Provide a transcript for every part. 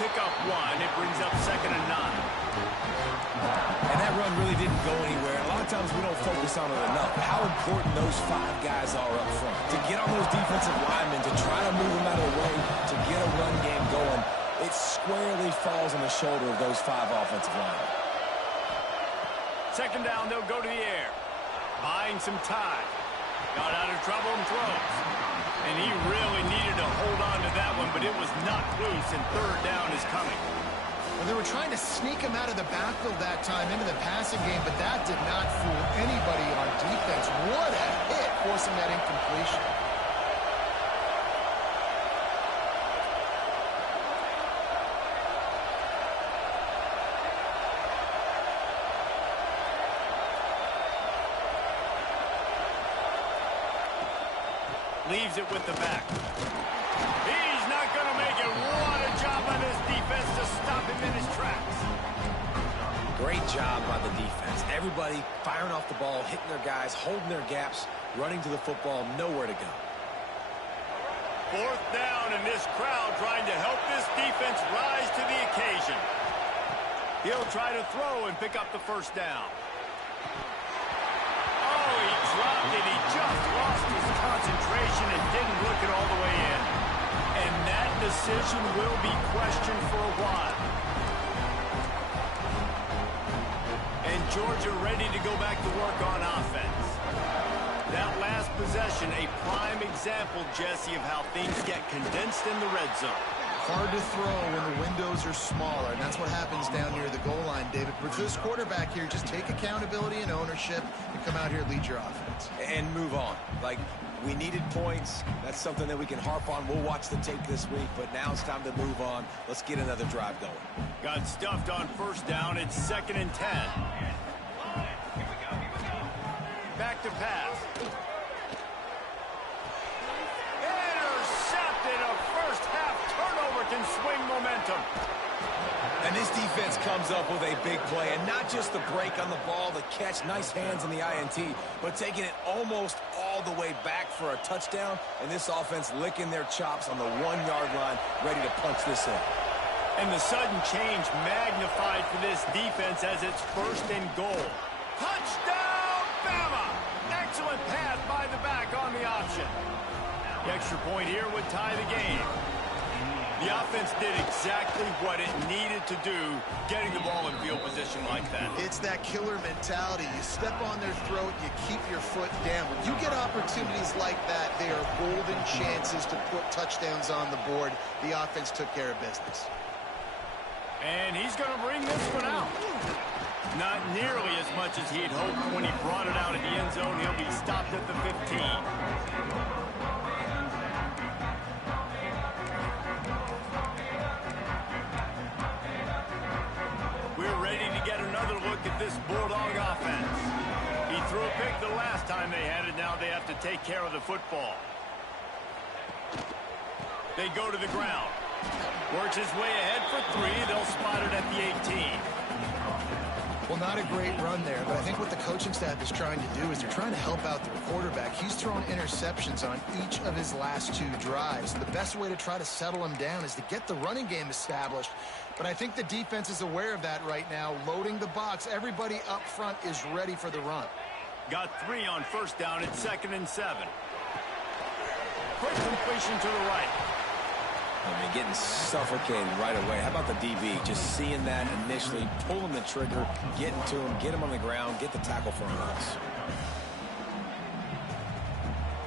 pick up one. It brings up 2nd and 9. And that run really didn't go anywhere. A lot of times we don't focus on it enough. How important those 5 guys are up front. To get on those defensive linemen, to try to move them out of the way, to get a run game going, it squarely falls on the shoulder of those 5 offensive linemen. 2nd down, they'll go to the air. Buying some time. Got out of trouble and throws. And he really needed to hold on to that one, but it was knocked loose, and 3rd down is coming. Well, they were trying to sneak him out of the backfield that time into the passing game, but that did not fool anybody on defense. What a hit, forcing that incompletion. Leaves it with the back. He's not going to make it. What a job by this defense to stop him in his tracks. Great job by the defense. Everybody firing off the ball, hitting their guys, holding their gaps, running to the football, nowhere to go. 4th down, and this crowd trying to help this defense rise to the occasion. He'll try to throw and pick up the 1st down. Oh, he dropped it. He just lost his concentration and didn't look it all the way in. And that decision will be questioned for a while. And Georgia ready to go back to work on offense. That last possession, a prime example, Jesse, of how things get condensed in the red zone. Hard to throw when the windows are smaller, and that's what happens down near the goal line, David. But for this quarterback here, just take accountability and ownership and come out here and lead your offense. And move on. Like, we needed points. That's something that we can harp on. We'll watch the tape this week, but now it's time to move on. Let's get another drive going. Got stuffed on 1st down. It's 2nd and 10. Back to pass. Intercepted. A first-half turnover can swing momentum. And this defense comes up with a big play, and not just the break on the ball, the catch, nice hands in the INT, but taking it almost all the way back for a touchdown, and this offense licking their chops on the 1-yard line, ready to punch this in. And the sudden change magnified for this defense as it's 1st and goal. Touchdown, Bama! Excellent pass by the back on the option. The extra point here would tie the game. The offense did exactly what it needed to do, getting the ball in field position like that. It's that killer mentality. You step on their throat, you keep your foot down. When you get opportunities like that, they are golden chances to put touchdowns on the board. The offense took care of business. And he's going to bring this one out. Not nearly as much as he had hoped when he brought it out in the end zone. He'll be stopped at the 15. We're ready to get another look at this Bulldog offense. He threw a pick the last time they had it. Now they have to take care of the football. They go to the ground. Works his way ahead for 3. They'll spot it at the 18. Well, not a great run there, but I think what the coaching staff is trying to do is they're trying to help out the quarterback. He's thrown interceptions on each of his last 2 drives. The best way to try to settle him down is to get the running game established. But I think the defense is aware of that right now, loading the box. Everybody up front is ready for the run. Got 3 on 1st down. It's 2nd and 7. Quick completion to the right. I mean, getting suffocated right away. How about the DB? Just seeing that initially, pulling the trigger, getting to him, get him on the ground, get the tackle for us.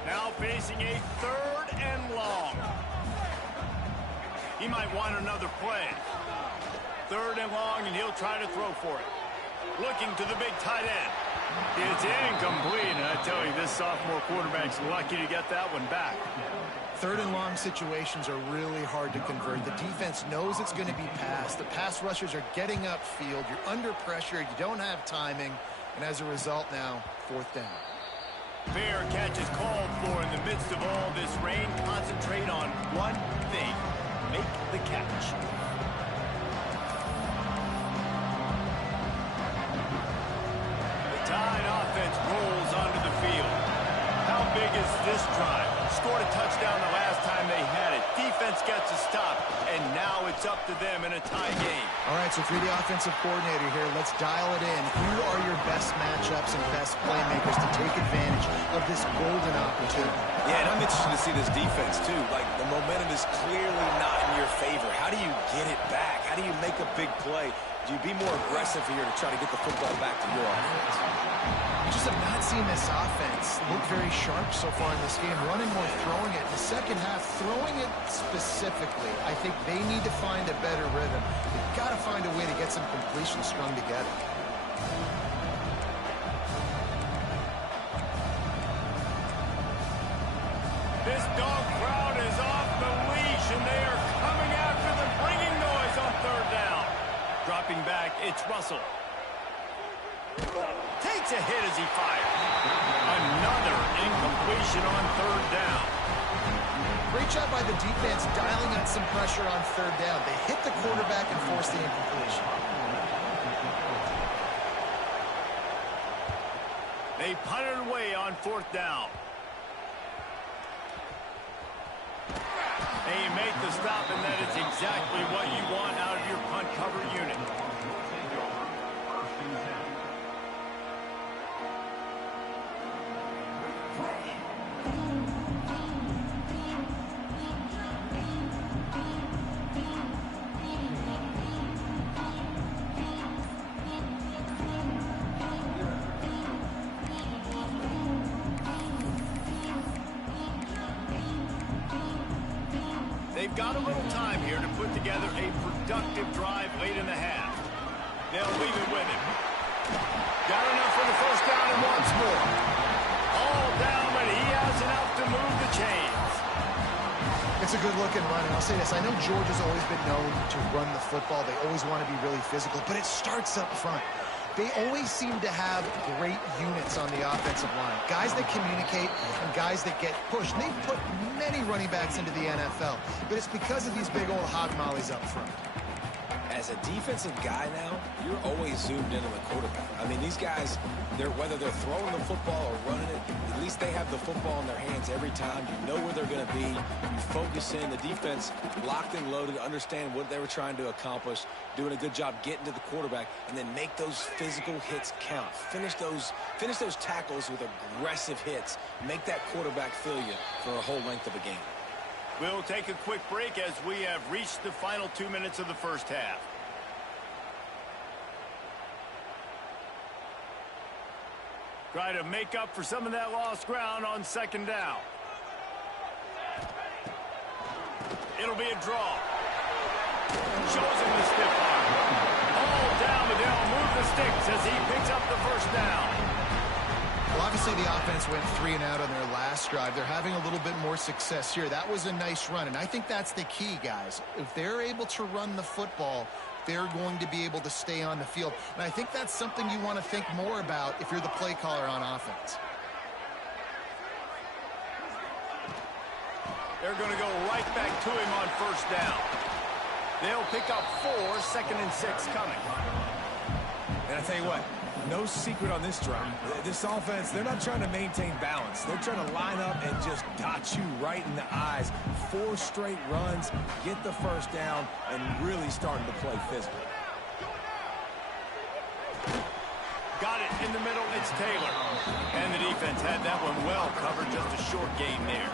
Now facing a 3rd and long. He might want another play. 3rd and long, and he'll try to throw for it. Looking to the big tight end. It's incomplete, and I tell you, this sophomore quarterback's lucky to get that one back. 3rd and long situations are really hard to convert. The defense knows it's going to be passed. The pass rushers are getting upfield. You're under pressure. You don't have timing. And as a result now, 4th down. Fair catch is called for in the midst of all this rain. Concentrate on one thing. Make the catch. The Tide offense rolls onto the field. How big is this drive? Scored a touchdown the last time they had it. Defense defense gets a stop, and now it's up to them in a tie game. All right, so if you're the offensive coordinator here, let's dial it in. Who are your best matchups and best playmakers to take advantage of this golden opportunity? Yeah, and I'm interested to see this defense, too. Like, the momentum is clearly not in your favor. How do you get it back? How do you make a big play? Do you be more aggressive here to try to get the football back to your offense? I just have not seen this offense look very sharp so far in this game. Running more, throwing it. The second half, throwing it specifically. I think they need to find a better rhythm. They've got to find a way to get some completions strung together. This dog crowd is off the leash, and they are coming after them, bringing noise on third down. Dropping back, it's Russell. Takes a hit as he fires. Another incompletion on third down. Great job by the defense dialing out some pressure on third down. They hit the quarterback and forced the incompletion. They punted away on fourth down. And you make the stop, and that is exactly what you want out of your punt cover unit. They've got a little time here to put together a productive drive late in the half. They'll leave it with him. Got enough for the first down and wants more. All down, but he has enough to move the chains. It's a good-looking run, and I'll say this. I know Georgia's always been known to run the football. They always want to be really physical, but it starts up front. They always seem to have great units on the offensive line. Guys that communicate and guys that get pushed. They've put many running backs into the NFL, but it's because of these big old hog mollies up front. As a defensive guy now, you're always zoomed in on the quarterback. I mean, these guys, whether they're throwing the football or running it, at least they have the football in their hands every time. You know where they're going to be. You focus in. The defense locked and loaded, understand what they were trying to accomplish, doing a good job getting to the quarterback, and then make those physical hits count. Finish those tackles with aggressive hits. Make that quarterback feel you for a whole length of a game. We'll take a quick break as we have reached the final 2 minutes of the first half. Try to make up for some of that lost ground on second down. It'll be a draw. Shows him the stiff arm. All down, but they'll move the sticks as he picks up the first down. Well, obviously the offense went 3 and out on their last drive. They're having a little bit more success here. That was a nice run, and I think that's the key, guys. If they're able to run the football, they're going to be able to stay on the field. And I think that's something you want to think more about if you're the play caller on offense. They're going to go right back to him on first down. They'll pick up 4, 2nd and 6 coming. And I tell you what, no secret on this drive. This offense, they're not trying to maintain balance. They're trying to line up and just dot you right in the eyes. 4 straight runs, get the first down, and really starting to play physical. Got it in the middle, it's Taylor. And the defense had that one well covered, just a short gain there.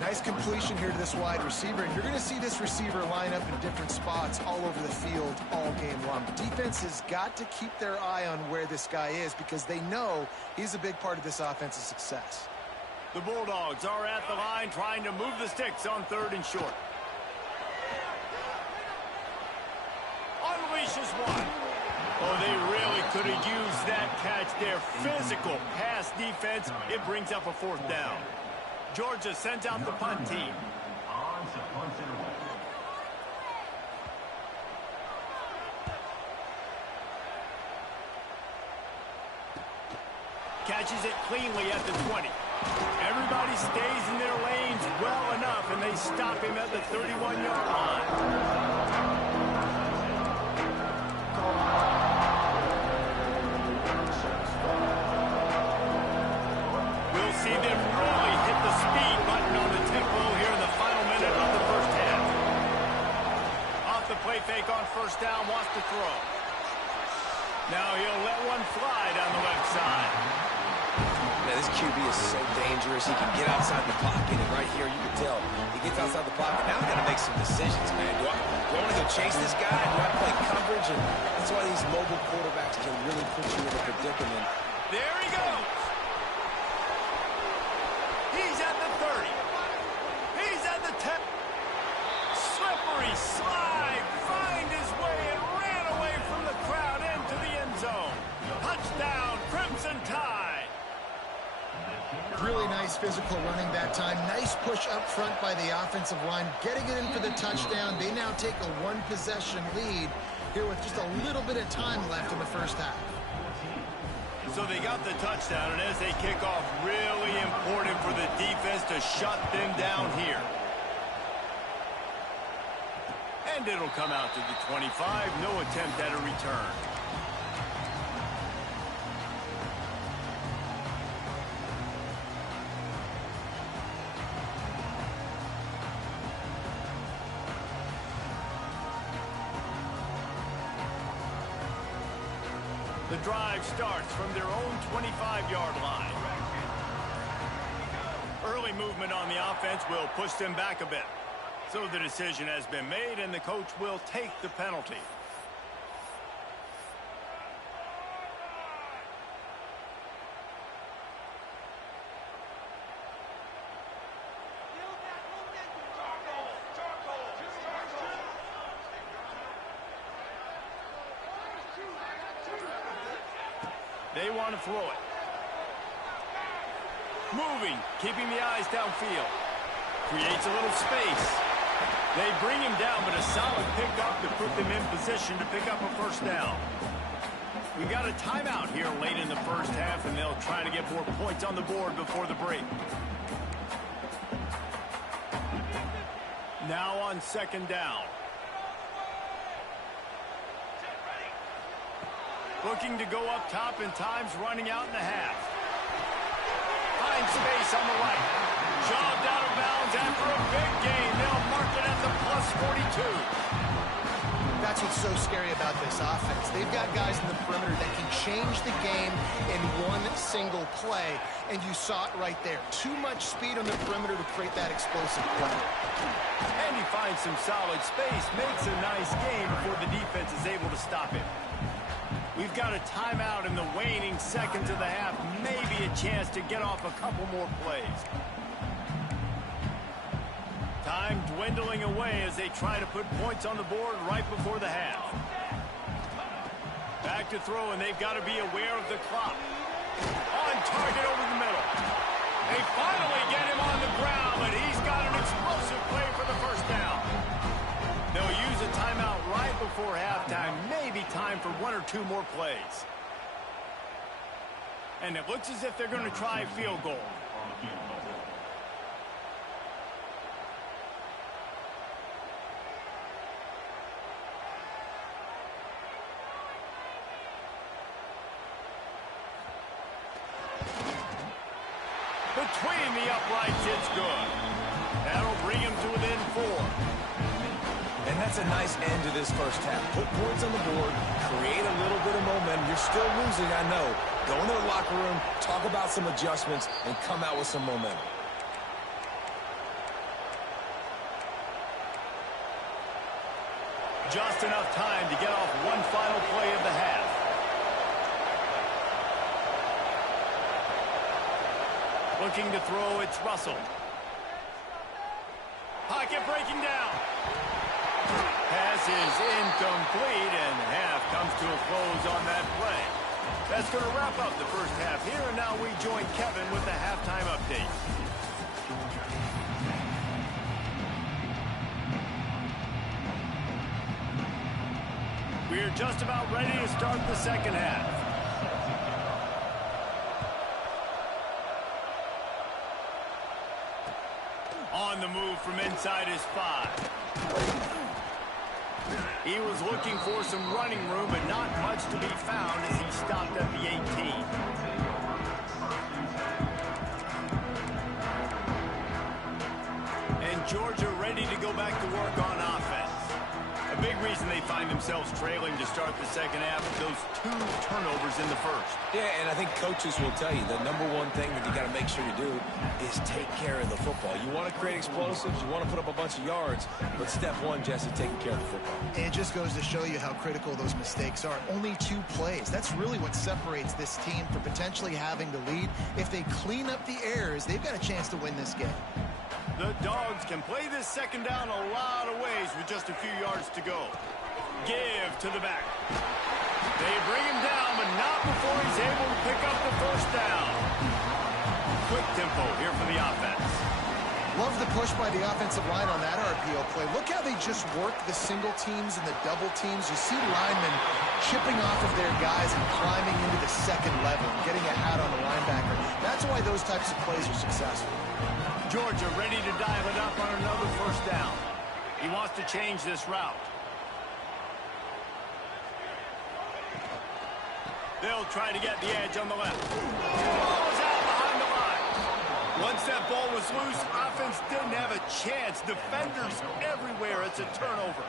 Nice completion here to this wide receiver, and you're going to see this receiver line up in different spots all over the field all game long. Defense has got to keep their eye on where this guy is because they know he's a big part of this offense's success. The Bulldogs are at the line trying to move the sticks on 3rd and short. Unleashes one. Oh, they really could have used that catch there. Physical pass defense. It brings up a 4th down. Georgia sends out the punt team. Catches it cleanly at the 20. Everybody stays in their lanes well enough, and they stop him at the 31-yard line. See them really hit the speed button on the tempo here in the final minute of play fake on first down, wants to throw. Now he'll let one fly down the left side. Man, this QB is so dangerous. He can get outside the pocket, and right here you can tell he gets outside the pocket. Now I got to make some decisions, man. Do I want to go chase this guy? Do I play coverage? And that's why these mobile quarterbacks can really put you in a predicament. There he goes. He's at the 30. He's at the 10. Slippery slide. Find his way and ran away from the crowd into the end zone. Touchdown, Crimson Tide. Really nice physical running that time. Nice push up front by the offensive line. Getting it in for the touchdown. They now take a one-possession lead here with just a little bit of time left in the first half. So they got the touchdown, and as they kick off, really important for the defense to shut them down here. And it'll come out to the 25. No attempt at a return. The drive starts from their own 25-yard line. Early movement on the offense will push them back a bit. So the decision has been made, and the coach will take the penalty. They want to throw it. Moving, keeping the eyes downfield. Creates a little space. They bring him down, but a solid pickup to put them in position to pick up a first down. We got a timeout here late in the first half, and they'll try to get more points on the board before the break. Now on second down. Looking to go up top, and time's running out in the half. Finds space on the right. Shoved out of bounds after a big gain. They'll mark it at the +42. That's what's so scary about this offense. They've got guys in the perimeter that can change the game in one single play, and you saw it right there. Too much speed on the perimeter to create that explosive play. And he finds some solid space, makes a nice gain before the defense is able to stop him. We've got a timeout in the waning seconds of the half. Maybe a chance to get off a couple more plays. Time dwindling away as they try to put points on the board right before the half. Back to throw, and they've got to be aware of the clock. On target over the middle. They finally get him on the ground, but he's got an explosive play for the first down. They'll use a timeout right before halftime. Maybe time for one or two more plays. And it looks as if they're going to try a field goal. Between the uprights, it's good. That'll bring him to within 4. And that's a nice end to this first half. Put points on the board, create a little bit of momentum. You're still losing, I know. Go into the locker room, talk about some adjustments, and come out with some momentum. Just enough time to get off one final play of the half. Looking to throw, it's Russell. Pocket breaking down. Pass is incomplete, and half comes to a close on that play. That's going to wrap up the first half here, and now we join Kevin with the halftime update. We're just about ready to start the second half. On the move from inside his 5. He was looking for some running room, but not much to be found as he stopped at the 18. And Georgia ready to go back to work on offense. A big reason they find themselves trailing to start the second half with those 2 turnovers in the first. Yeah, and I think coaches will tell you the number one thing that you got to make sure you do is take care of the football. You want to create explosives, you want to put up a bunch of yards, but step one, Jesse, taking care of the football. And it just goes to show you how critical those mistakes are. Only 2 plays. That's really what separates this team from potentially having the lead. If they clean up the errors, they've got a chance to win this game. The Dogs can play this second down a lot of ways with just a few yards to go. Give to the back. They bring him down, but not before he's able to pick up the first down. Quick tempo here for the offense. Love the push by the offensive line on that RPO play. Look how they just work the single teams and the double teams. You see linemen chipping off of their guys and climbing into the second level and getting a hat on the linebacker. That's why those types of plays are successful. Georgia ready to dial it up on another first down. He wants to change this route. They'll try to get the edge on the left. Ball is out behind the line. Once that ball was loose, offense didn't have a chance. Defenders everywhere. It's a turnover.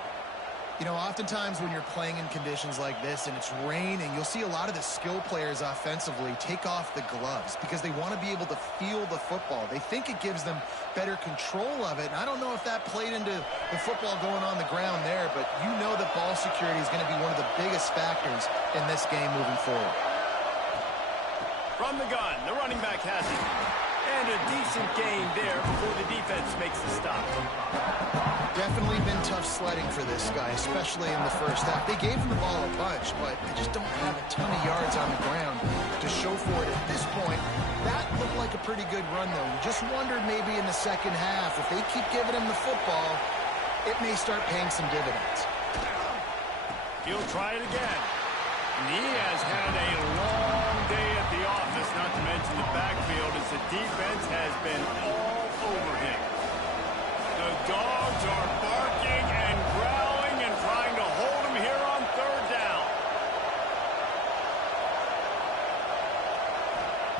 You know, oftentimes when you're playing in conditions like this and it's raining, you'll see a lot of the skill players offensively take off the gloves because they want to be able to feel the football. They think it gives them better control of it. And I don't know if that played into the football going on the ground there, but you know that ball security is going to be one of the biggest factors in this game moving forward. From the gun, the running back has it. And a decent gain there before the defense makes the stop. Definitely been tough sledding for this guy, especially in the first half. They gave him the ball a bunch, but they just don't have a ton of yards on the ground to show for it at this point. That looked like a pretty good run, though. You just wondered maybe in the second half, if they keep giving him the football, it may start paying some dividends. He'll try it again. And he has had a long day at the office, not to mention the backfield, as the defense has been all over him. The Dogs are barking and growling and trying to hold him here on third down.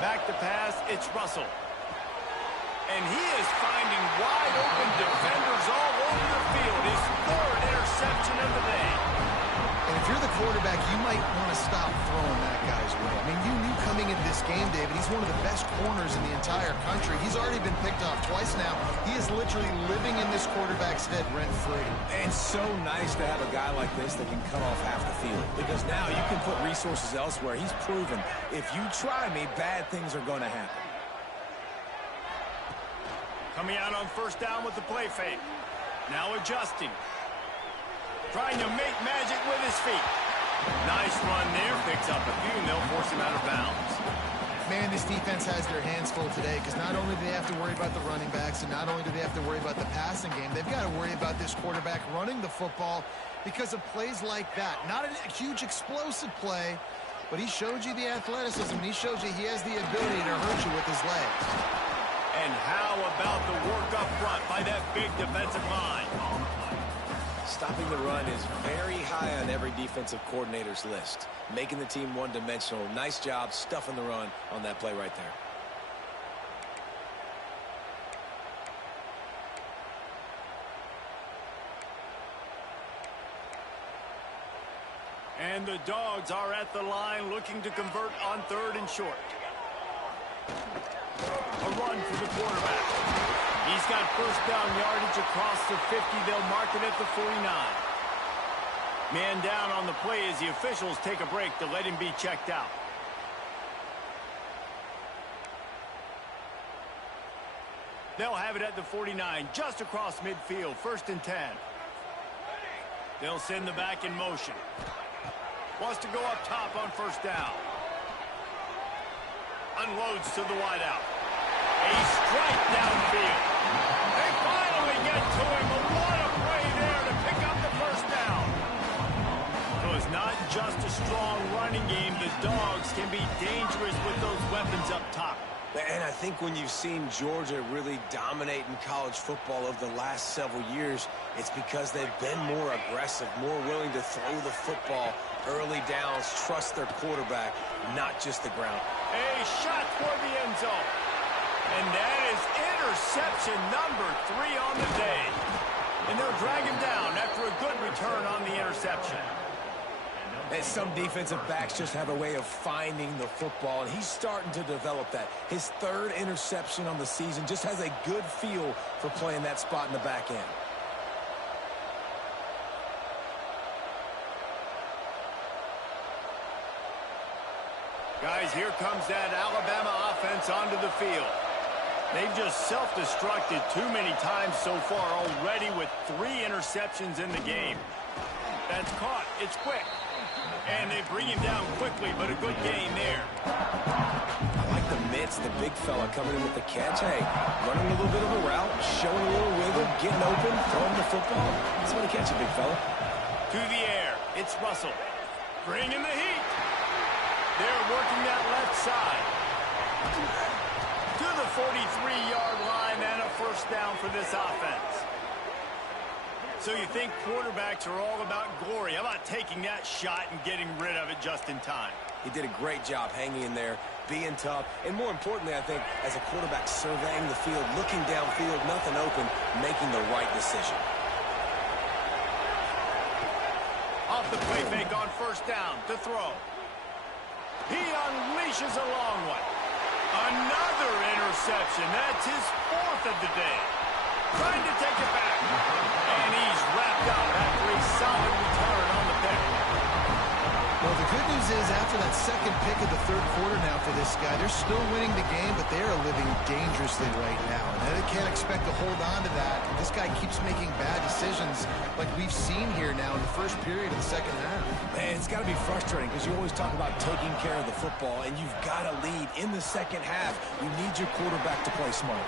Back to pass, it's Russell. And he is finding wide open defenders all over the field. His 3rd interception of the day. And if you're the quarterback, you might want to stop throwing that guy's way. I mean, you knew coming into this game, David, he's one of the best corners in the entire country. He's already been picked off twice now. He is literally living in this quarterback's head rent-free. And so nice to have a guy like this that can cut off half the field. Because now you can put resources elsewhere. He's proven if you try me, bad things are going to happen. Coming out on first down with the play fake. Now adjusting. Trying to make magic with his feet. Nice run there. Picks up a few, and they'll force him out of bounds. Man, this defense has their hands full today because not only do they have to worry about the running backs and not only do they have to worry about the passing game, they've got to worry about this quarterback running the football because of plays like that. Not a huge explosive play, but he showed you the athleticism, and he showed you he has the ability to hurt you with his legs. And how about the work up front by that big defensive line? Stopping the run is very high on every defensive coordinator's list. Making the team one-dimensional. Nice job stuffing the run on that play right there. And the Dogs are at the line looking to convert on 3rd and short. A run for the quarterback. He's got first down yardage across the 50. They'll mark it at the 49. Man down on the play as the officials take a break to let him be checked out. They'll have it at the 49, just across midfield, 1st and 10. They'll send the back in motion. Wants to go up top on first down. Unloads to the wideout. A strike downfield. They finally get to him. But what a play there to pick up the first down. So it's not just a strong running game. The Dogs can be dangerous with those weapons up top. And I think when you've seen Georgia really dominate in college football over the last several years, it's because they've been more aggressive, more willing to throw the football early downs, trust their quarterback, not just the ground. A shot for the end zone. And that is interception number 3 on the day. And they'll drag him down after a good return on the interception. And some defensive backs just have a way of finding the football, and he's starting to develop that. His third interception on the season, just has a good feel for playing that spot in the back end. Guys, here comes that Alabama offense onto the field. They've just self-destructed too many times so far already with 3 interceptions in the game. That's caught. It's quick. And they bring him down quickly, but a good gain there. I like the mitts, the big fella coming in with the catch. Hey, running a little bit of a route, showing a little wiggle, getting open, throwing the football. That's what a catch, big fella. To the air. It's Russell. Bringing the heat. They're working that left side. To the 43-yard line and a first down for this offense. So you think quarterbacks are all about glory. How about taking that shot and getting rid of it just in time? He did a great job hanging in there, being tough, and more importantly, I think, as a quarterback surveying the field, looking downfield, nothing open, making the right decision. Off the play fake on first down to throw. He unleashes a long one. Another interception. That's his 4th of the day. Trying to take it back. And he's wrapped up after a solid return on the pick. Well, the good news is after that second pick of the third quarter now for this guy, they're still winning the game, but they are living dangerously right now. And they can't expect to hold on to that. This guy keeps making bad decisions like we've seen here now in the first period of the second half. Man, it's got to be frustrating because you always talk about taking care of the football, and you've got to lead in the second half. You need your quarterback to play smart.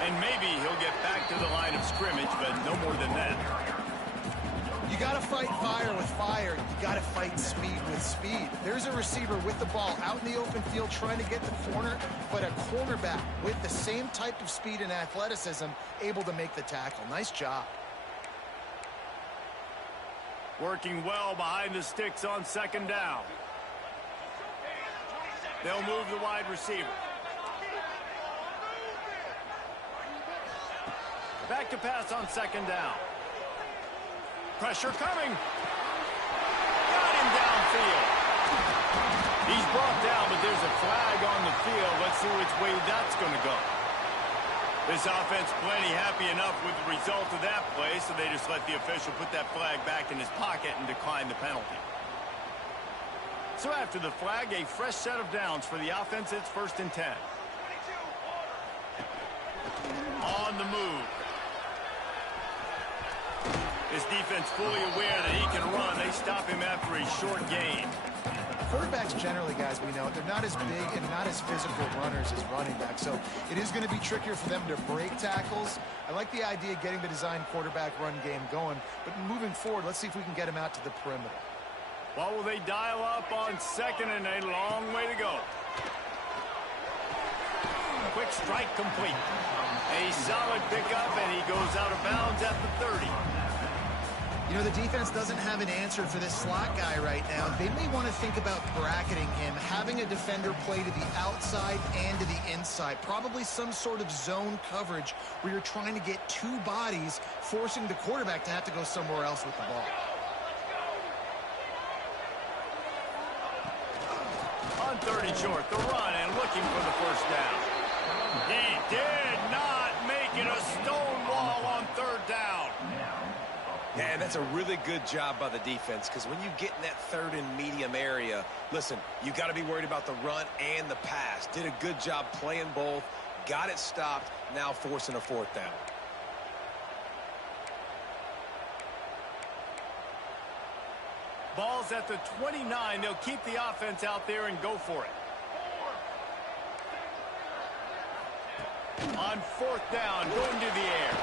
And maybe he'll get back to the line of scrimmage, but no more than that. You got to fight fire with fire. You got to fight speed with speed. There's a receiver with the ball out in the open field trying to get the corner, but a cornerback with the same type of speed and athleticism able to make the tackle. Nice job. Working well behind the sticks on second down. They'll move the wide receiver. Back to pass on second down. Pressure coming. Got him downfield. He's brought down, but there's a flag on the field. Let's see which way that's going to go. This offense plenty happy enough with the result of that play, so they just let the official put that flag back in his pocket and decline the penalty. So after the flag, a fresh set of downs for the offense. It's 1st and 10. On the move. His defense fully aware that he can run. They stop him after a short gain. Quarterbacks generally, guys, we know, they're not as big and not as physical runners as running backs, so it is going to be trickier for them to break tackles. I like the idea of getting the design quarterback run game going, but moving forward, let's see if we can get him out to the perimeter. What will they dial up on second and a long way to go? Quick strike complete. A solid pickup, and he goes out of bounds at the 30. You know, the defense doesn't have an answer for this slot guy right now. They may want to think about bracketing him, having a defender play to the outside and to the inside. Probably some sort of zone coverage where you're trying to get 2 bodies, forcing the quarterback to have to go somewhere else with the ball. On 30 short, the run and looking for the first down. He did not make it a stone wall on 3rd down. And that's a really good job by the defense, because when you get in that 3rd and medium area, listen, you got to be worried about the run and the pass. Did a good job playing both, got it stopped, now forcing a 4th down. Ball's at the 29. They'll keep the offense out there and go for it. On 4th down, going to the air.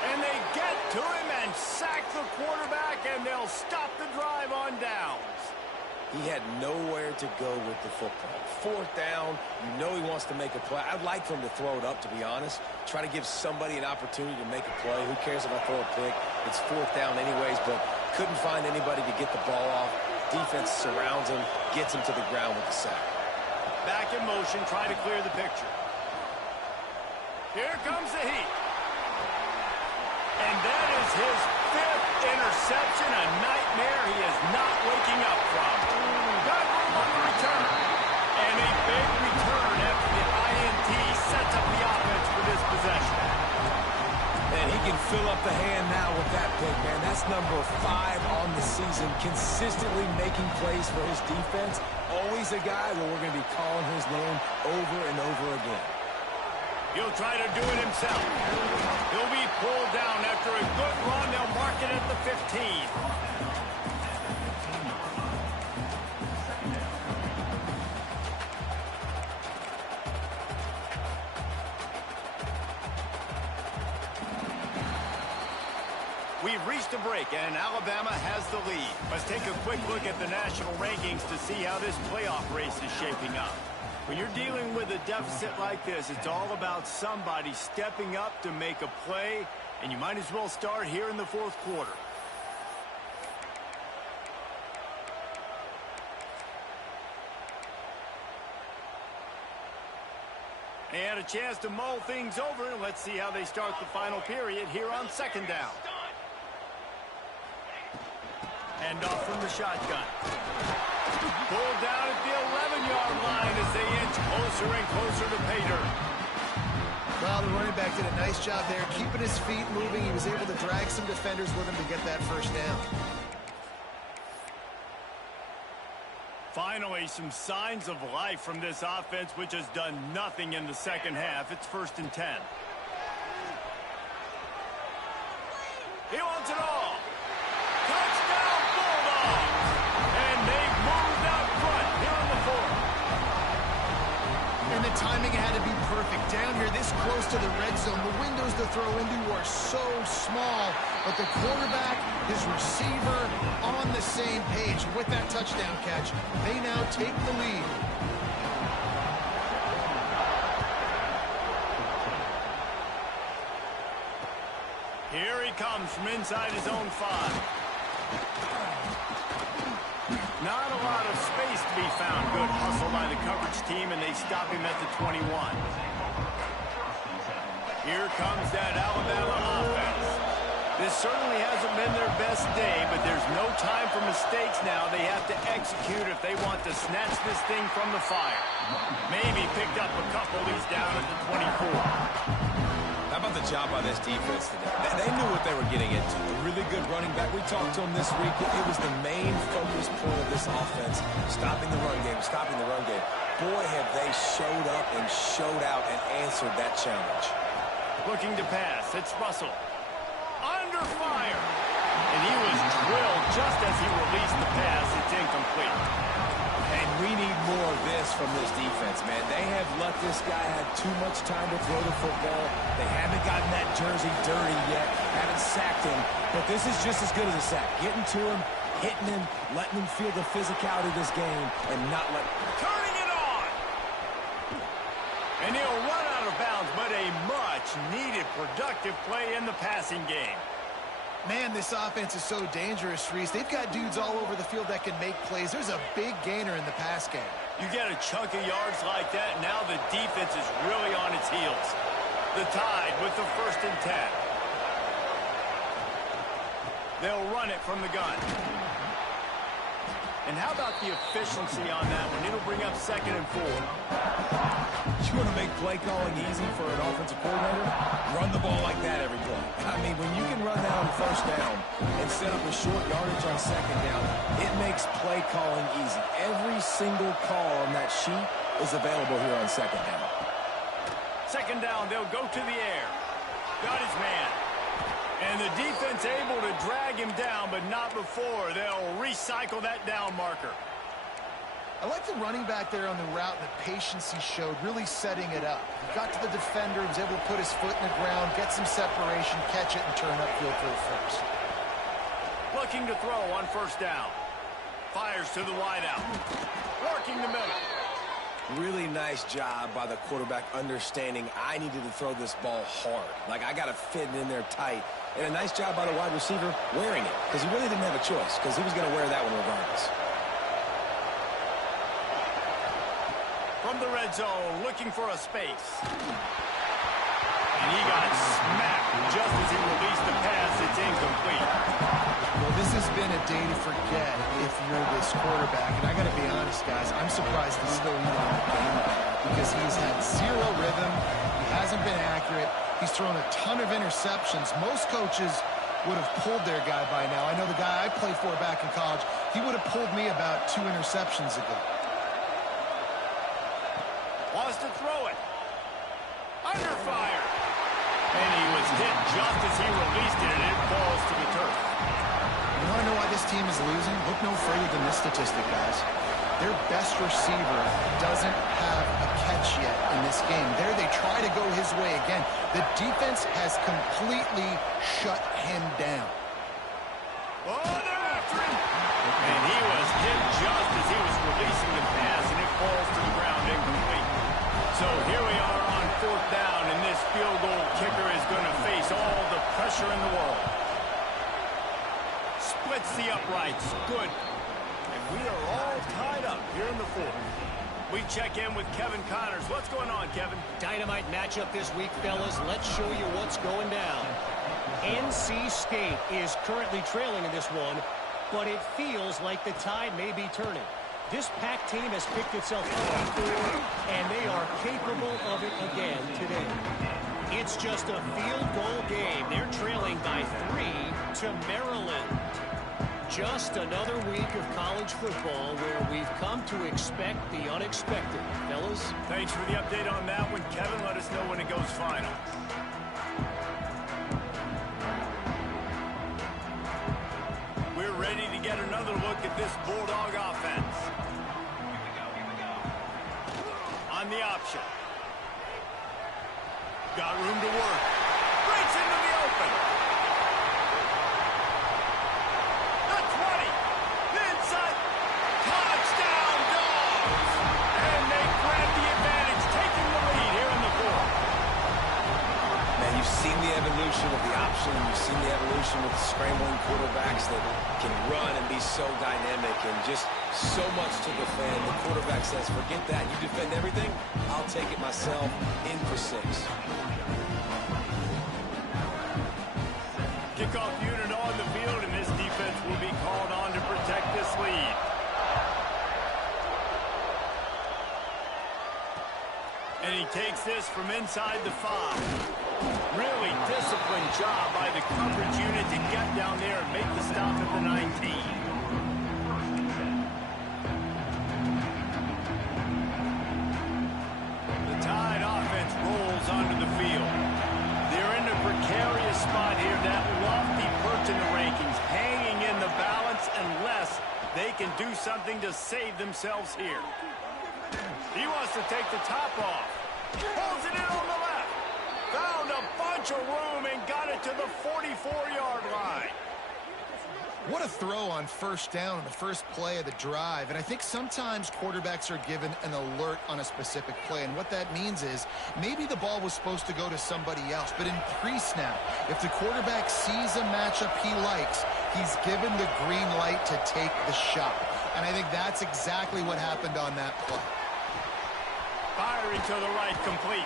And they get to him and sack the quarterback, and they'll stop the drive on downs. He had nowhere to go with the football. 4th down, you know he wants to make a play. I'd like for him to throw it up, to be honest. Try to give somebody an opportunity to make a play. Who cares if I throw a pick? It's 4th down anyways, but couldn't find anybody to get the ball off. Defense surrounds him, gets him to the ground with the sack. Back in motion, trying to clear the picture. Here comes the heat. his 5th interception, a nightmare he is not waking up from. Got room on the return. And a big return after the INT sets up the offense for this possession. And he can fill up the hand now with that pick, man. That's number 5 on the season, consistently making plays for his defense. Always a guy where we're going to be calling his name over and over again. He'll try to do it himself. He'll be pulled down after a good run. They'll mark it at the 15. We've reached a break, and Alabama has the lead. Let's take a quick look at the national rankings to see how this playoff race is shaping up. When you're dealing with a deficit like this, it's all about somebody stepping up to make a play, and you might as well start here in the 4th quarter. They had a chance to mull things over. Let's see how they start the final period here on 2nd down. Hand off from the shotgun. Pulled down at the 11-yard line as they inch closer and closer to pay dirt. Well, the running back did a nice job there, keeping his feet moving. He was able to drag some defenders with him to get that 1st down. Finally, some signs of life from this offense, which has done nothing in the 2nd half. It's 1st and 10. He wants it all. Touchdown, Bulldogs! And they've moved out front here in the 4th. And the timing had to be perfect. Down here, this close to the red zone, the windows to throw into are so small. But the quarterback, his receiver, on the same page. With that touchdown catch, they now take the lead. Here he comes from inside his own 5. Not a lot of space to be found. Good hustle by the coverage team, and they stop him at the 21. Here comes that Alabama offense. This certainly hasn't been their best day, but there's no time for mistakes now. They have to execute if they want to snatch this thing from the fire. Maybe picked up a couple. He's down at the 24. How about the job by this defense today? They knew what they were getting into. A really good running back. We talked to him this week. It was the main focus point of this offense. Stopping the run game, stopping the run game. Boy, have they showed up and showed out and answered that challenge. Looking to pass. It's Russell. Under fire. And he was drilled just as he released the pass. It's incomplete. And we need more of this from this defense, man. They have let this guy have too much time to throw the football. They haven't gotten that jersey dirty yet, haven't sacked him. But this is just as good as a sack. Getting to him, hitting him, letting him feel the physicality of this game, and not letting him. Turning it on! And he'll run out of bounds, but a much-needed productive play in the passing game. Man, this offense is so dangerous, Reese. They've got dudes all over the field that can make plays. There's a big gainer in the pass game. You get a chunk of yards like that, now the defense is really on its heels. The Tide with the 1st and 10. They'll run it from the gun. And how about the efficiency on that one? It'll bring up 2nd and 4. You want to make play calling easy for an offensive coordinator? Run the ball like that every play. I mean, when you can run down 1st down and set up a short yardage on 2nd down, it makes play calling easy. Every single call on that sheet is available here on 2nd down. 2nd down, they'll go to the air. Got his man. And the defense able to drag him down, but not before. They'll recycle that down marker. I like the running back there on the route, the patience he showed, really setting it up. He got to the defender, was able to put his foot in the ground, get some separation, catch it, and turn upfield for the 1st. Looking to throw on 1st down. Fires to the wideout. Working the middle. Really nice job by the quarterback understanding I needed to throw this ball hard. Like, I got to fit it in there tight. And a nice job by the wide receiver wearing it, because he really didn't have a choice, because he was going to wear that one regardless. From the red zone, looking for a space. And he got smacked just as he released the pass. It's incomplete. Well, this has been a day to forget if you're this quarterback. And I got to be honest, guys, I'm surprised he's still even in the game because he's had zero rhythm. He hasn't been accurate. He's thrown a ton of interceptions. Most coaches would have pulled their guy by now. I know the guy I played for back in college, he would have pulled me about 2 interceptions ago. Wants to throw it. Under fire. And he was hit just as he released it, and it falls to the turf. You want to know why this team is losing? Look no further than this statistic, guys. Their best receiver doesn't have a catch yet in this game. There they try to go his way again. The defense has completely shut him down. Oh, they're after him. And he was hit just as he was releasing the pass, and it falls to the ground incomplete. So here we are on 4th down, and this field goal kicker is going to face all the pressure in the world. Splits the uprights. Good. And we are all tied up here in the 4th. We check in with Kevin Connors. What's going on, Kevin? Dynamite matchup this week, fellas. Let's show you what's going down. NC State is currently trailing in this one, but it feels like the tide may be turning. This Pac team has picked itself up before, and they are capable of it again today. It's just a field goal game. They're trailing by 3 to Maryland. Just another week of college football where we've come to expect the unexpected. Fellas? Thanks for the update on that one, Kevin. Let us know when it goes final. We're ready to get another look at this Bulldog offense. On the option. Got room to work. Breaks into the open. The 20. Inside. Touchdown, Dogs. And they grab the advantage, taking the lead here in the 4th. Man, you've seen the evolution of the option. You've seen the evolution with scrambling quarterbacks that can run and be so dynamic and just so much to defend. The quarterback says, forget that. You defend everything, I'll take it myself. In for 6. Kickoff unit on the field, and this defense will be called on to protect this lead. And he takes this from inside the 5. Really disciplined job by the coverage unit to get down there and make the stop at the 19. The Tide offense rolls onto the field. They're in a precarious spot here, that lofty perch in the rankings, hanging in the balance unless they can do something to save themselves here. He wants to take the top off. Pulls it in on the left. Found a bunch of room and got it to the 44-yard line. What a throw on 1st down on the first play of the drive. And I think sometimes quarterbacks are given an alert on a specific play. And what that means is maybe the ball was supposed to go to somebody else. But in pre-snap, if the quarterback sees a matchup he likes, he's given the green light to take the shot. And I think that's exactly what happened on that play. Firing to the right, complete.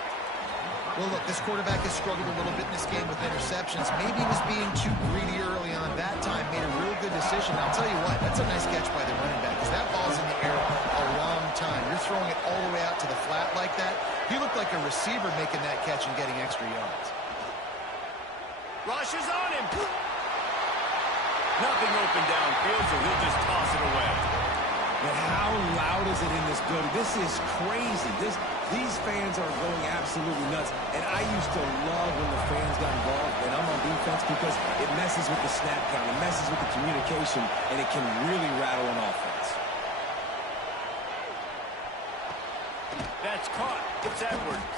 Well, look, this quarterback has struggled a little bit in this game with interceptions. Maybe he was being too greedy early on. That time made a real good decision. I'll tell you what, that's a nice catch by the running back because that ball's in the air a long time. You're throwing it all the way out to the flat like that. He looked like a receiver making that catch and getting extra yards. Rushes on him. Nothing open downfield, so he'll just toss it away. But how loud is it in this building? This is crazy. These fans are going absolutely nuts. And I used to love when the fans got involved, and I'm on defense because it messes with the snap count. It messes with the communication, and it can really rattle an offense. That's caught. It's Edwards.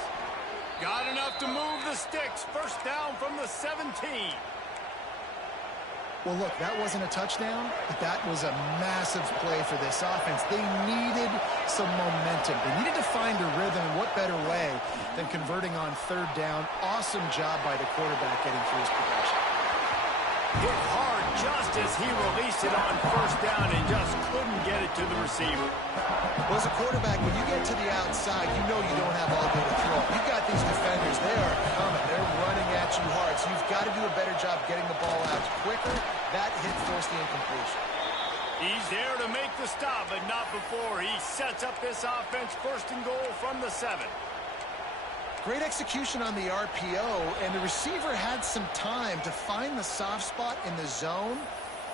Got enough to move the sticks. 1st down from the 17. Well, look, that wasn't a touchdown, but that was a massive play for this offense. They needed some momentum. They needed to find a rhythm, and what better way than converting on 3rd down. Awesome job by the quarterback getting through his progression. Hit hard just as he released it on first down and just couldn't get it to the receiver. Well, as a quarterback, when you get to the outside, you know you don't have all day to throw. You've got these defenders. They are coming. They're running at you hard. So you've got to do a better job getting the ball out quicker. That hit forced the incompletion. He's there to make the stop, but not before he sets up this offense first and goal from the 7. Great execution on the RPO, and the receiver had some time to find the soft spot in the zone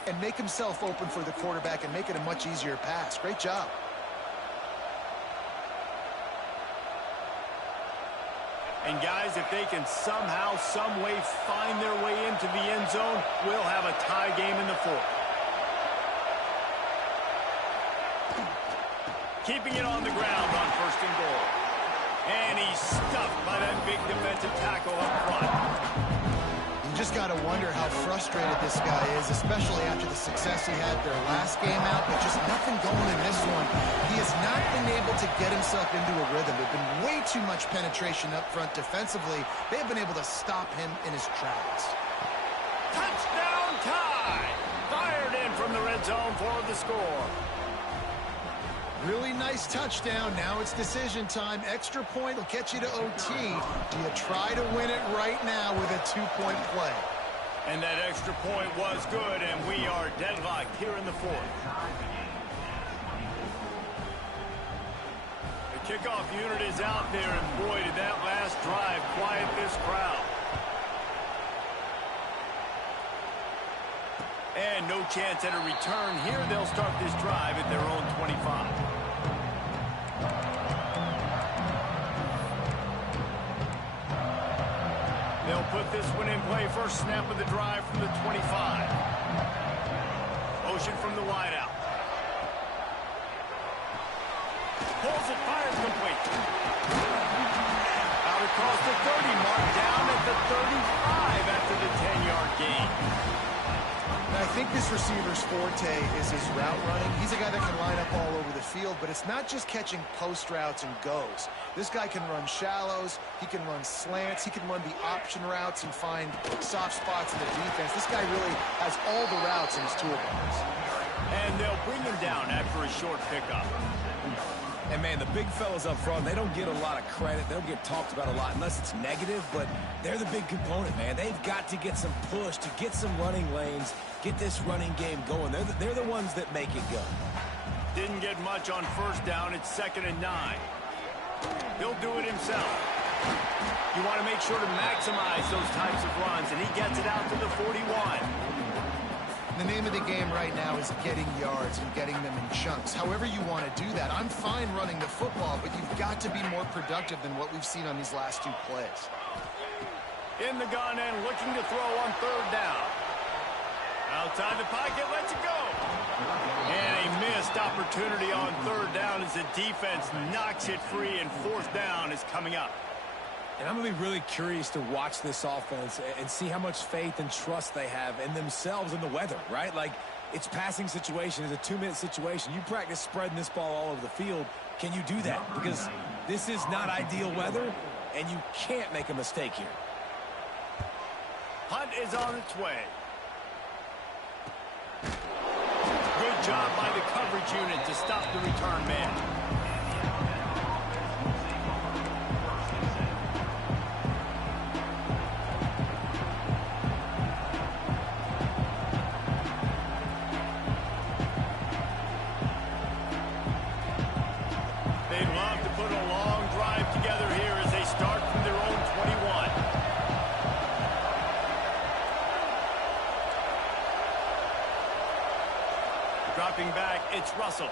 and make himself open for the quarterback and make it a much easier pass. Great job. And guys, if they can somehow, some way find their way into the end zone, we'll have a tie game in the 4th. Keeping it on the ground on first and goal. And he's stuffed by that big defensive tackle up front. You just got to wonder how frustrated this guy is, especially after the success he had their last game out, but just nothing going in this one. He has not been able to get himself into a rhythm. There's been way too much penetration up front defensively. They've been able to stop him in his tracks. Touchdown tie! Fired in from the red zone for the score. Really nice touchdown. Now it's decision time. Extra point will get you to OT. Do you try to win it right now with a 2-point play? And that extra point was good, and we are deadlocked here in the 4th. The kickoff unit is out there, and boy, did that last drive quiet this crowd. And no chance at a return here. They'll start this drive at their own 25. They'll put this one in play. First snap of the drive from the 25. Motion from the wideout. Pulls it, fires complete. Out across the 30, marked down at the 35 after the 10-yard gain. I think this receiver's forte is his route running. He's a guy that can line up all over the field, but it's not just catching post routes and goes. This guy can run shallows, he can run slants, he can run the option routes and find soft spots in the defense. This guy really has all the routes in his toolbox. And they'll bring him down after a short pickup. And, man, the big fellas up front, they don't get a lot of credit. They don't get talked about a lot unless it's negative, but they're the big component, man. They've got to get some push, to get some running lanes, get this running game going. They're the ones that make it go. Didn't get much on first down. It's 2nd and 9. He'll do it himself. You want to make sure to maximize those types of runs, and he gets it out to the 41. The name of the game right now is getting yards and getting them in chunks. However you want to do that. I'm fine running the football, but you've got to be more productive than what we've seen on these last 2 plays. In the gun and looking to throw on 3rd down. Outside the pocket, lets it go. And a missed opportunity on 3rd down as the defense knocks it free, and 4th down is coming up. And I'm going to be really curious to watch this offense and see how much faith and trust they have in themselves and the weather, right? Like, it's passing situation. It's a 2-minute situation. You practice spreading this ball all over the field. Can you do that? Because this is not ideal weather, and you can't make a mistake here. Hunt is on its way. Good job by the coverage unit to stop the return man. Dropping back, it's Russell.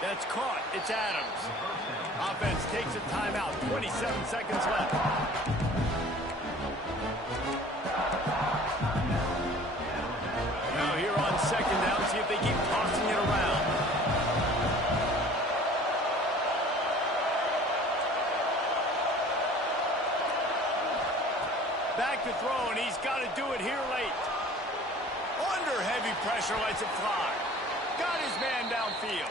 That's caught. It's Adams. Offense takes a timeout. 27 seconds left. Now here on 2nd down, see if they keep tossing it around. Back to throw, and he's got to do it here late. Under heavy pressure, lets it fly. Got his man downfield.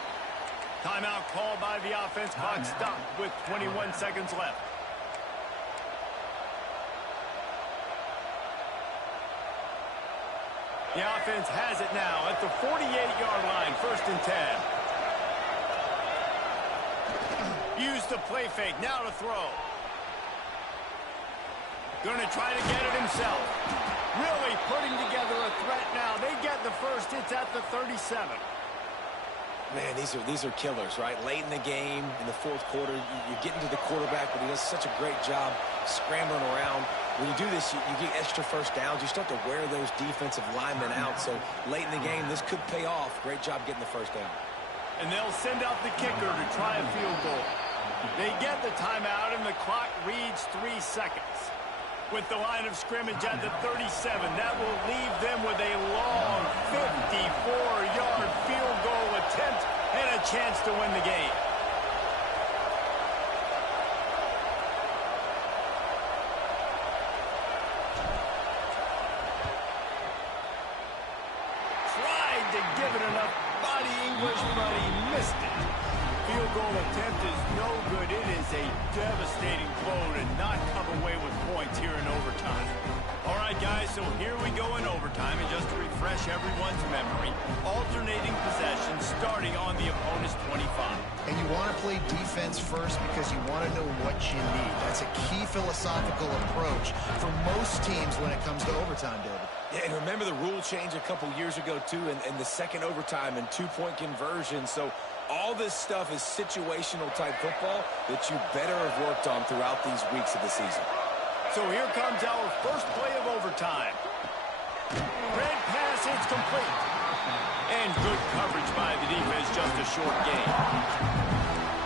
Timeout called by the offense. Clock stopped with 21 seconds left. The offense has it now at the 48-yard line, 1st and 10. Use the play fake, now to throw. Going to try to get it himself. Really putting together a threat now. They get the first. It's at the 37. Man, these are killers, right? Late in the game, in the 4th quarter, you're getting to the quarterback, but he does such a great job scrambling around. When you do this, you get extra first downs. You start to wear those defensive linemen out. So late in the game, this could pay off. Great job getting the first down. And they'll send out the kicker to try a field goal. They get the timeout, and the clock reads 3 seconds. With the line of scrimmage at the 37, that will leave them with a long 54-yard field goal attempt and a chance to win the game. Tried to give it enough body English, but he missed it. Field goal attempt is no good. It is a devastating blow to not come away with points here in overtime. All right, guys, so here we go in overtime. And just to refresh everyone's memory, alternating possessions starting on the opponent's 25. And you want to play defense first because you want to know what you need. That's a key philosophical approach for most teams when it comes to overtime, David. Yeah, and remember the rule change a couple years ago, too, and the second overtime and 2-point conversion. So all this stuff is situational type football that you better have worked on throughout these weeks of the season. So here comes our first play of overtime. Red pass, it's complete. And good coverage by the defense, just a short gain.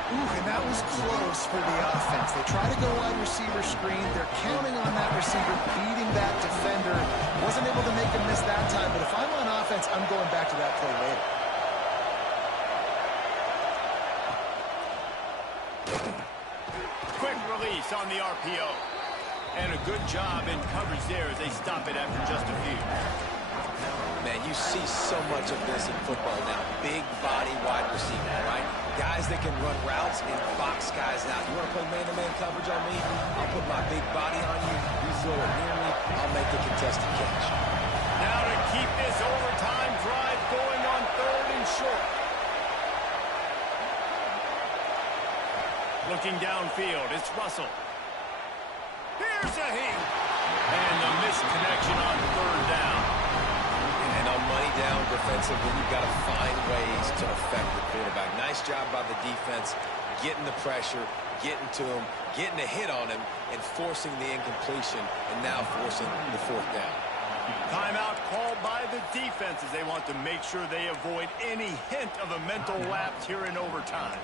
Ooh, and that was close for the offense. They try to go wide receiver screen. They're counting on that receiver beating that defender. Wasn't able to make him miss that time, but if I'm on offense, I'm going back to that play later. Quick release on the RPO. And a good job in coverage there as they stop it after just a few. Man, you see so much of this in football now. Big body wide receiver, right? Guys that can run routes and box guys out. You want to play man-to-man coverage on me? I'll put my big body on you. You throw it near me, I'll make the contested catch. Now to keep this overtime drive going on 3rd and short. Looking downfield, it's Russell. Here's a hit. And the missed connection on 3rd down. And on money down defensively, you've got to find ways to affect the quarterback. Nice job by the defense, getting the pressure, getting to him, getting a hit on him, and forcing the incompletion, and now forcing the 4th down. Timeout called by the defense as they want to make sure they avoid any hint of a mental lapse here in overtime.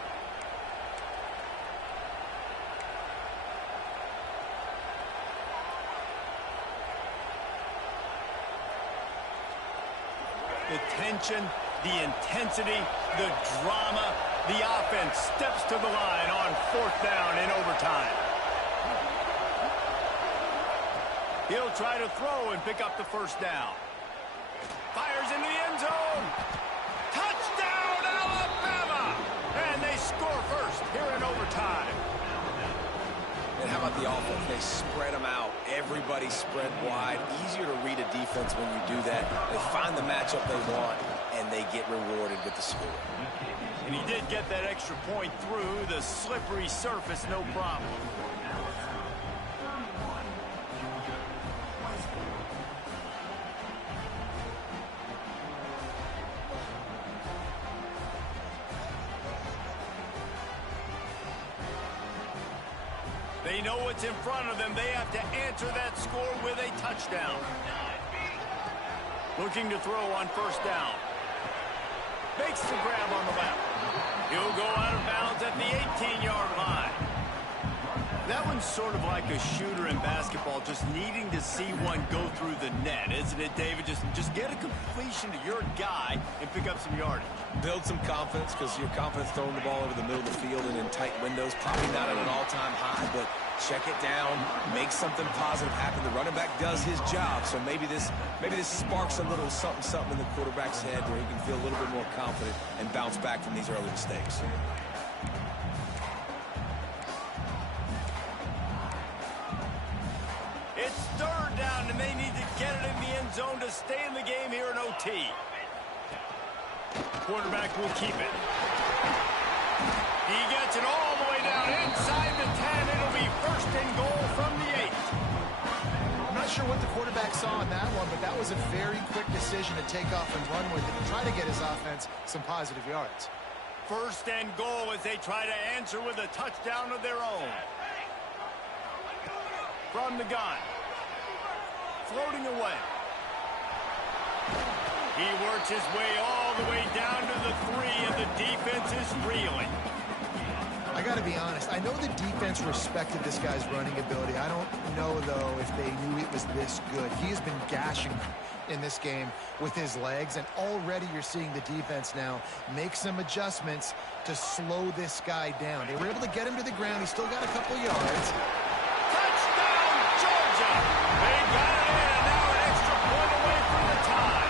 The tension, the intensity, the drama, the offense steps to the line on 4th down in overtime. He'll try to throw and pick up the 1st down. Fires into the end zone. Touchdown, Alabama! And they score first here in overtime. And how about the offense? They spread them out. Everybody spread wide. Easier to read a defense when you do that. They find the matchup they want, and they get rewarded with the score. And he did get that extra point through the slippery surface, no problem. They know what's in front of them. They have to answer that score with a touchdown. Looking to throw on 1st down. Makes the grab on the left. He'll go out of bounds at the 18-yard line. That one's sort of like a shooter in basketball, just needing to see one go through the net, isn't it, David? Just get a completion to your guy and pick up some yardage. Build some confidence, because your confidence throwing the ball over the middle of the field and in tight windows, probably not at an all-time high, but check it down, make something positive happen. The running back does his job, so maybe this sparks a little something in the quarterback's head where he can feel a little bit more confident and bounce back from these early mistakes. It's third down, and they need to get it in the end zone to stay in the game here in OT. Quarterback will keep it. He gets it all the way down inside the 10. It'll be first and goal from the 8. I'm not sure what the quarterback saw on that one, but that was a very quick decision to take off and run with it and try to get his offense some positive yards. First and goal as they try to answer with a touchdown of their own. From the gun. Floating away. He works his way all the way down to the 3, and the defense is reeling. I got to be honest. I know the defense respected this guy's running ability. I don't know, though, if they knew it was this good. He has been gashing them in this game with his legs, and already you're seeing the defense now make some adjustments to slow this guy down. They were able to get him to the ground. He's still got a couple yards. Touchdown, Georgia! They got it in, and now an extra point away from the tie.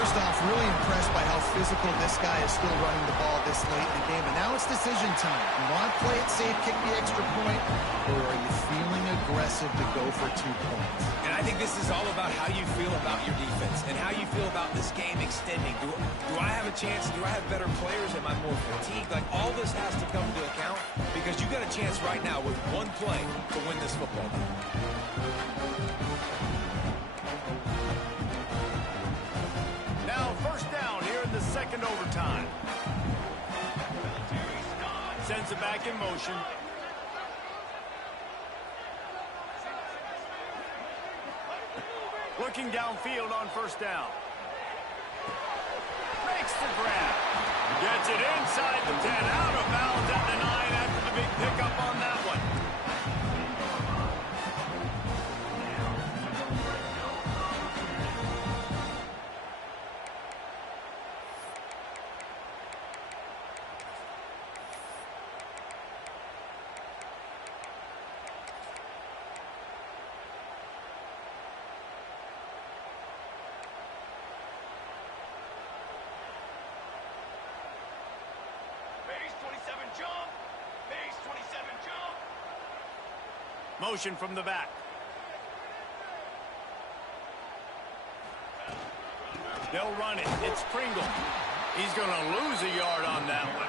First off, really impressed by how physical this guy is still running the ball this late in the game. And now it's decision time. You want to play it safe, kick the extra point, or are you feeling aggressive to go for 2 points? And I think this is all about how you feel about your defense and how you feel about this game extending. Do I have a chance? Do I have better players? Am I more fatigued? Like, all this has to come into account because you got a chance right now with one play to win this football game. First down here in the second overtime. Sends it back in motion. Looking downfield on first down. Makes the grab. Gets it inside the 10. Out of bounds at the 9 after the big pickup on that one. Motion from the back. They'll run it. It's Pringle. He's going to lose a yard on that one.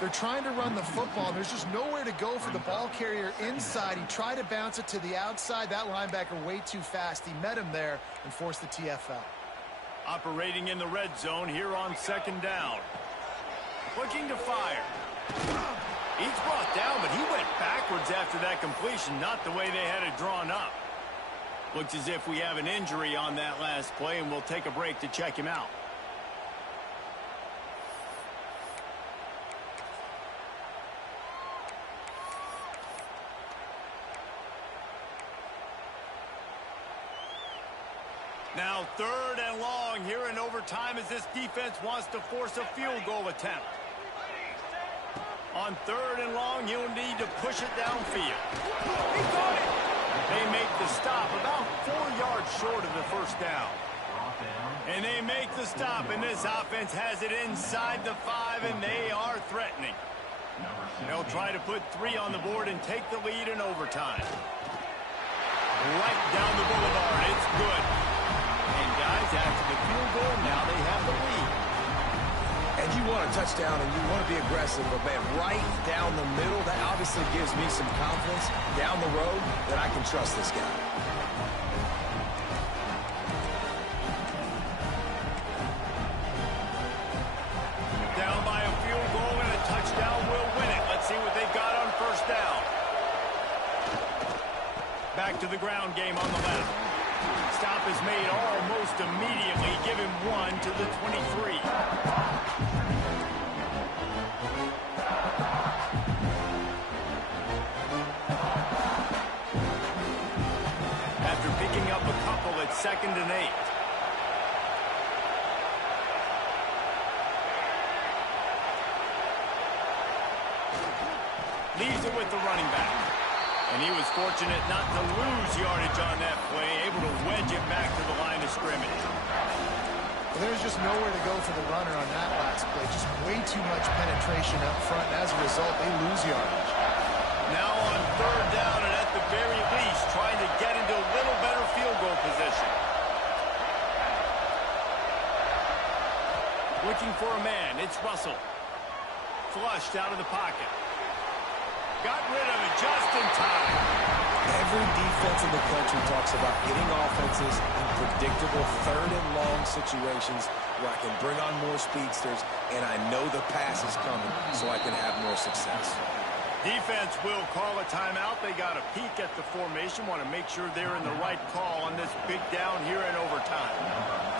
They're trying to run the football. There's just nowhere to go for the ball carrier inside. He tried to bounce it to the outside. That linebacker way too fast. He met him there and forced the TFL. Operating in the red zone here on second down. Looking to fire. He's brought down, but he went backwards after that completion, not the way they had it drawn up. Looks as if we have an injury on that last play, and we'll take a break to check him out. Now third and long here in overtime as this defense wants to force a field goal attempt. On third and long, you'll need to push it downfield. He got it! They make the stop about 4 yards short of the first down. And they make the stop, and this offense has it inside the 5, and they are threatening. They'll try to put 3 on the board and take the lead in overtime. Right down the boulevard, it's good. And guys, after the field goal, now they have the lead. And you want a touchdown and you want to be aggressive, but man, right down the middle, that obviously gives me some confidence down the road that I can trust this guy. Down by a field goal and a touchdown will win it. Let's see what they've got on first down. Back to the ground game on the left. Stop is made almost immediately. Give him 1 to the 23. After picking up a couple at 2nd and 8. Leaves it with the running back. And he was fortunate not to lose yardage on that play, able to wedge it back to the line of scrimmage. Well, there's just nowhere to go for the runner on that last play. Just way too much penetration up front, and as a result, they lose yardage. Now on third down, and at the very least, try looking for a man. It's Russell. Flushed out of the pocket. Got rid of it just in time. Every defense in the country talks about getting offenses in predictable third and long situations where I can bring on more speedsters and I know the pass is coming so I can have more success. Defense will call a timeout. They got a peek at the formation. Want to make sure they're in the right call on this big down here in overtime.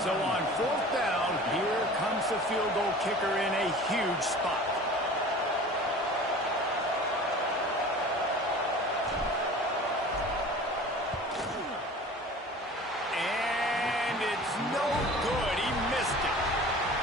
So on 4th down, here comes the field goal kicker in a huge spot.